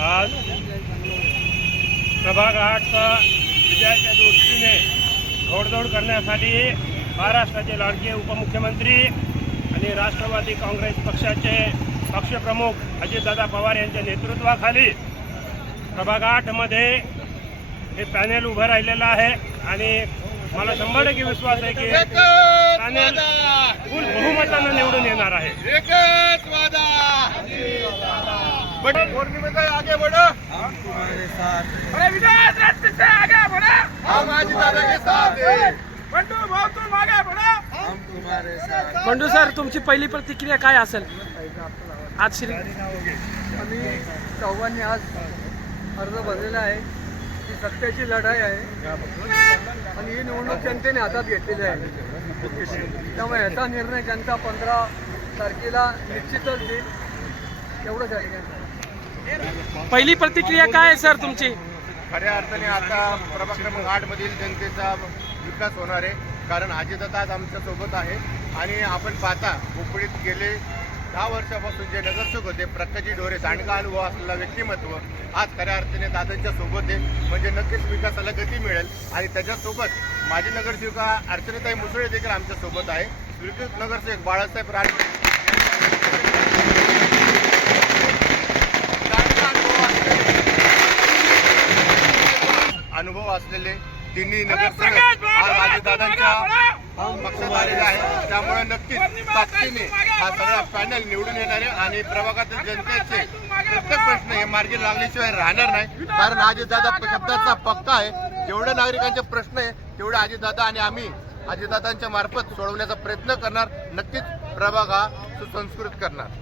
आज प्रभाग 8 विजयाच्या दृष्टीने घोडदौड करण्यासाठी महाराष्ट्राचे लाडके उपमुख्यमंत्री आणि राष्ट्रवादी काँग्रेस पक्षाचे पक्षप्रमुख अजितदादा पवार यांच्या नेतृत्वाखाली प्रभाग 8 मध्ये हे पॅनेल उभं राहिलेलं आहे आणि मला 100% विश्वास आहे की पॅनेल फुल बहुमतानं निवडून येणार आहे। एकच वादा पौर्णिमेचा आगे बढ़ो, हम तुम्हारे साथ, अरे विकास राष्ट्र से आगे बढ़ो, हम अजितदादा के साथ हैं, बंडू भाऊ तुम आगे बढ़ो, हम तुम्हारे साथ। बंडू सर, तुमची पहिली प्रतिक्रिया काय असेल? आज श्री आम्ही चौघांनी आज अर्ज भरलेला आहे की सत्याची लढाई आहे आणि ही निवडणूक जनतेने हातात घेतलेली आहे। त्यामुळे याचा निर्णय जनता 15 तारखेला निश्चितच देईल। एवढंच आहे। पहिली प्रतिक्रिया काय आहे सर तुमची? खऱ्या अर्थाने आता प्रभाग क्रमांक 8 मधील जनतेचा विकास होणार आहे, कारण अजितदादा आज आमच्या सोबत आहे आणि आपण पाहता उपडीत गेले 10 वर्षापासून जे नगरसेवक होते प्रकाशजी ढोरे, दांडगा अनुभव असलेला व्यक्तिमत्व आज खऱ्या अर्थाने दादांच्या सोबत आहे, म्हणजे नक्कीच विकासाला गती मिळेल। आणि त्याच्यासोबत माजी नगरसेविका अर्चनाताई मुसळे देखील आमच्या सोबत आहे, स्वीकृत नगरसेवक बाळासाहेब राणे, अनुभव असलेले तिन्ही नगरसेवक आज अजितदादांच्या पक्षात आलेले आहे। त्यामुळे नक्कीच ताकदीने हा सगळा पॅनल निवडून येणार आहे आणि प्रभागातील जनतेचे प्रत्येक प्रश्न हे मार्गी लागल्याशिवाय राहणार नाही, कारण अजितदादा शब्दाचा पक्का आहे। जेवढे नागरिकांचे प्रश्न आहे तेवढे अजितदादा आणि आम्ही अजितदादांच्या मार्फत सोडवण्याचा प्रयत्न करणार। नक्कीच प्रभाग हा सुसंस्कृत करणार।